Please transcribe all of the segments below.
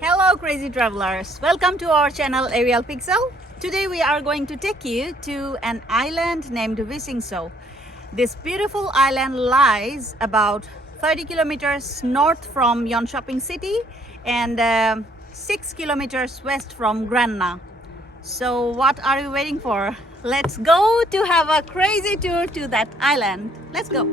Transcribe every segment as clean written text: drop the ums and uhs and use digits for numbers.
Hello crazy travelers, welcome to our channel Aerial Pixel. Today we are going to take you to an island named Visingsö. This beautiful island lies about 30 kilometers north from Jönköping city and 6 kilometers west from Gränna. So what are you waiting for? Let's go to have a crazy tour to that island. Let's go.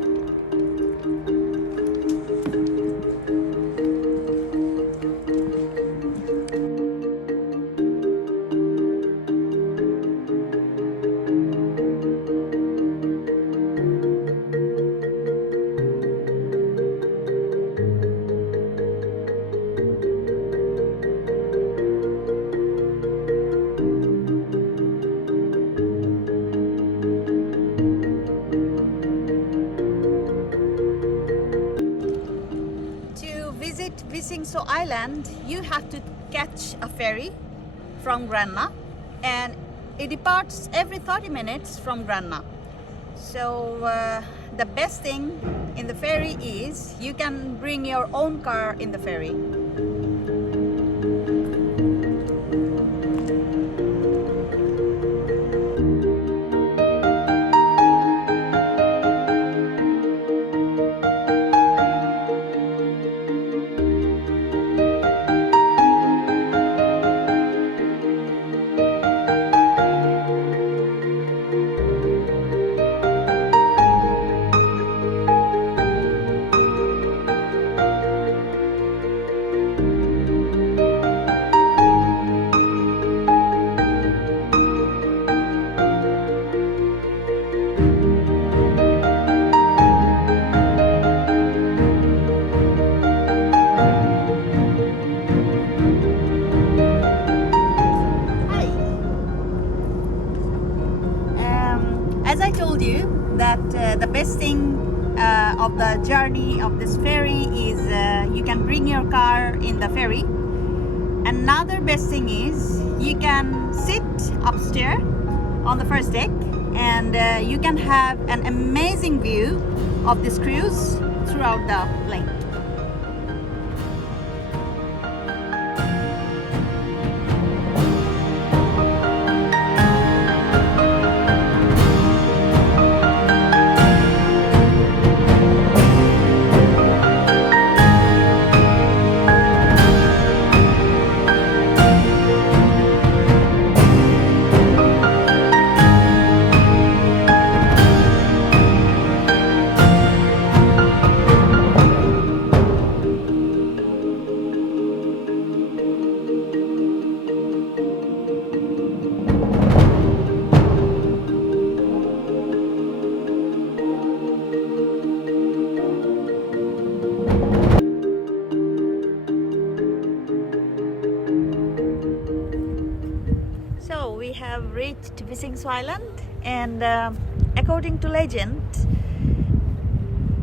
Visingsö Island, you have to catch a ferry from Gränna, and it departs every 30 minutes from Gränna. So the best thing in the ferry is you can bring your own car in the ferry. As I told you that the best thing of the journey of this ferry is you can bring your car in the ferry. Another best thing is you can sit upstairs on the first deck and you can have an amazing view of this cruise throughout the lake. We have reached Visingsö Island, and according to legend,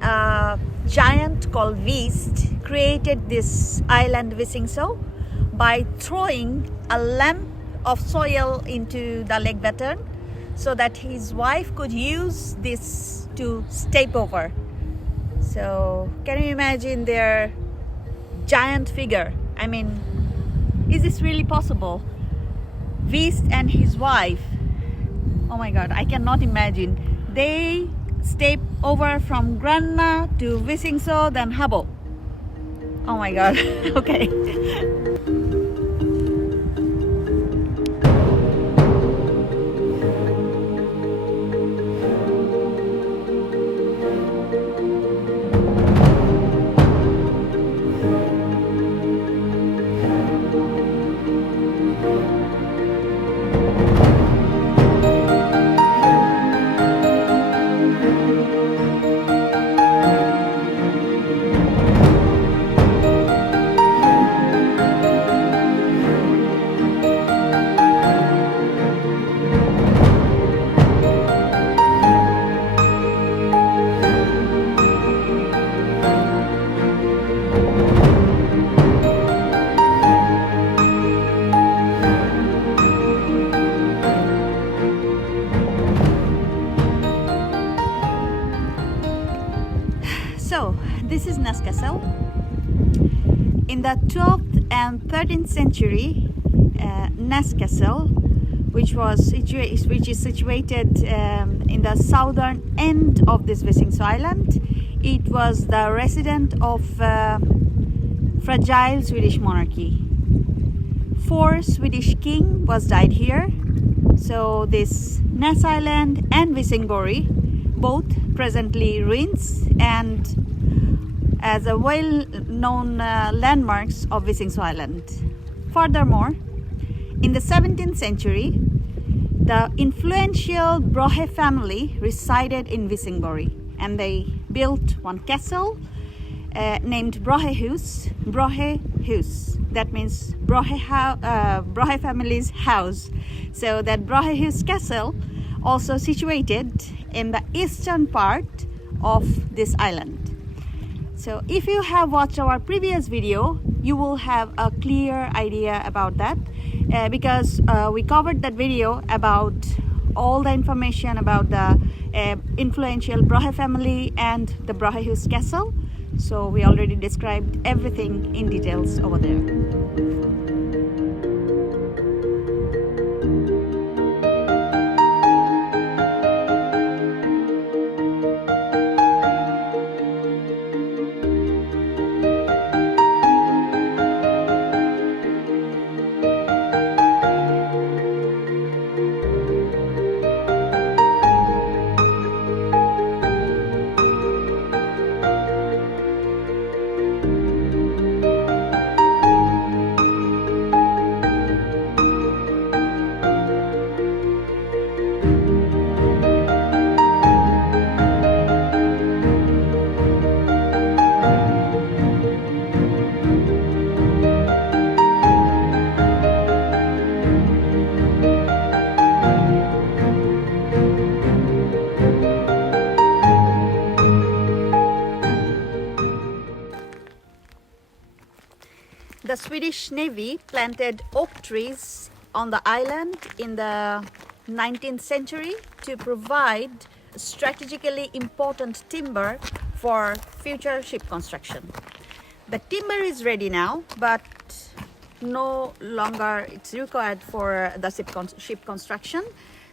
a giant called Beast created this island Visingsö by throwing a lump of soil into the lake bottom so that his wife could use this to step over. So can you imagine their giant figure? I mean, is this really possible? Beast and his wife, oh my god, I cannot imagine. They step over from Gränna to Visingsö, then Habo. Oh my god. Okay. In the 12th and 13th century, Castle, which is situated in the southern end of this Visingsö island, it was the residence of fragile Swedish monarchy. 4 Swedish king was died here, so this Ness Island and Visingsö, both presently ruins and as a well-known landmarks of Visingsö Island. Furthermore, in the 17th century, the influential Brohe family resided in Visingsö, and they built one castle named Brohehus. That means Brohe family's house. So that Brohehus castle also situated in the eastern part of this island. So if you have watched our previous video, you will have a clear idea about that because we covered that video about all the information about the influential Brohe family and the Brohehus castle. So we already described everything in details over there. The Swedish Navy planted oak trees on the island in the 19th century to provide strategically important timber for future ship construction. The timber is ready now, but no longer it's required for the ship construction.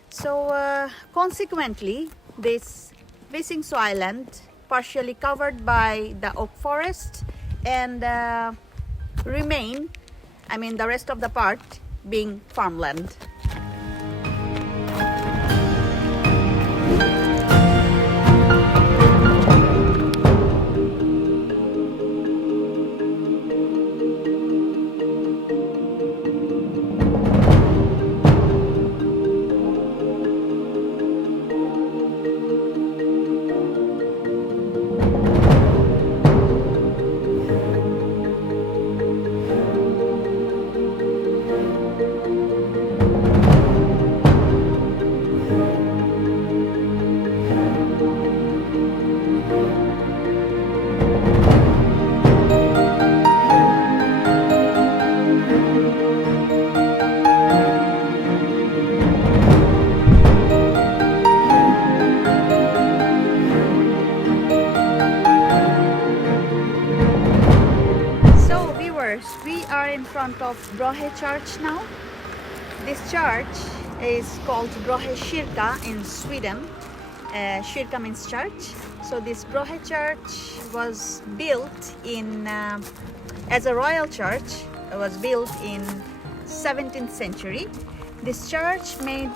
So consequently, this Visingsö island, partially covered by the oak forest, and the rest of the part being farmland. We are in front of Brohe Church now. This church is called Brohe Kyrka in Sweden. Kyrka means church. So this Brohe Church was built as a royal church. It was built in 17th century. This church made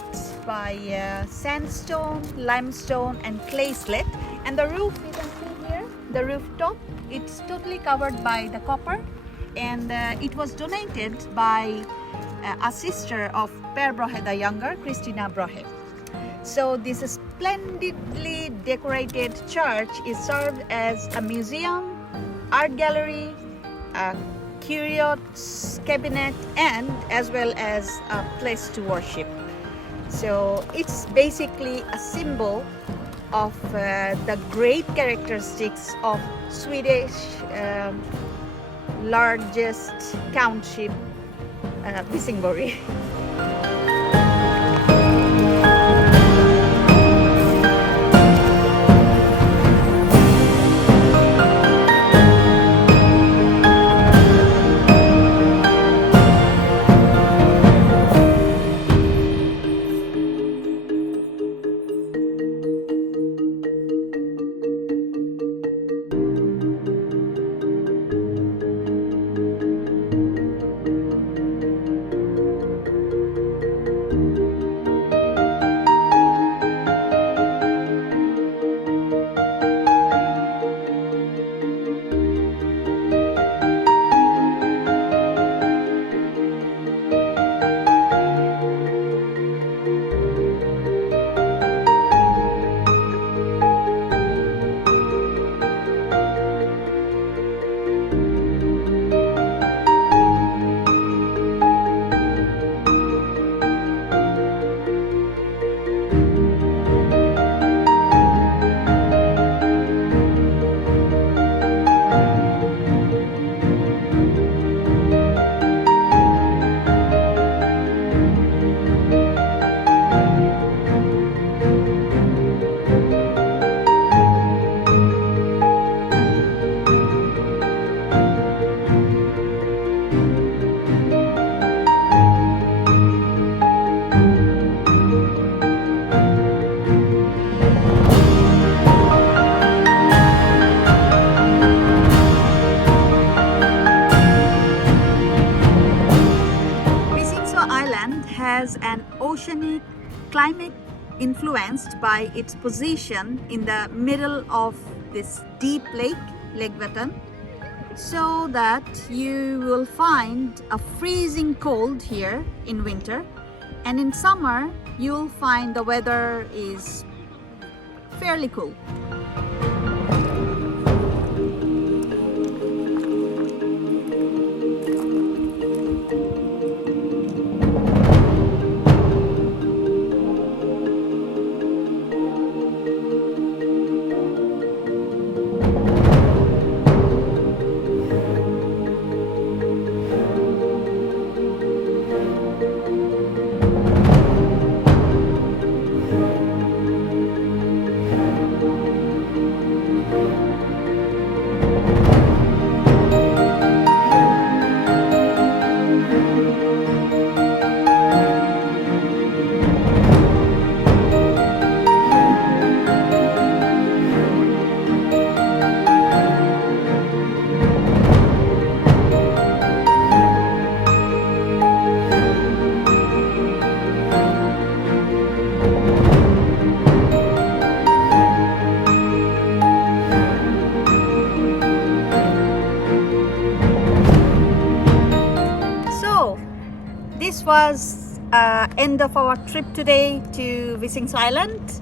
by sandstone, limestone and clay slate. And the roof, you can see here, the rooftop, it's totally covered by the copper. And it was donated by a sister of Per Brohe the Younger, Christina Brohe. So this splendidly decorated church is served as a museum, art gallery, a curios cabinet, and as well as a place to worship. So it's basically a symbol of the great characteristics of Swedish largest township, Visingsö. has an oceanic climate influenced by its position in the middle of this deep lake, Lake Baton, so that you will find a freezing cold here in winter, and in summer you'll find the weather is fairly cool. This was end of our trip today to Visingsö Island.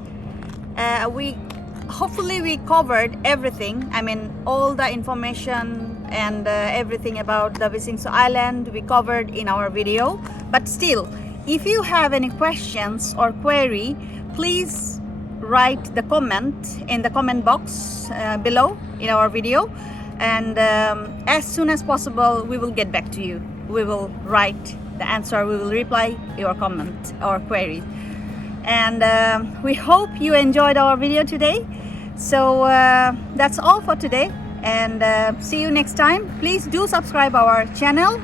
Hopefully we covered everything. I mean, all the information and everything about the Visingsö Island we covered in our video. But still, if you have any questions or query, please write the comment in the comment box below in our video, and as soon as possible we will get back to you. We will write the answer, we will reply your comment or query, and we hope you enjoyed our video today. So that's all for today, and see you next time. Please do subscribe our channel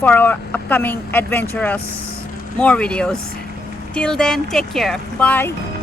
for our upcoming adventurous more videos. Till then, take care. Bye.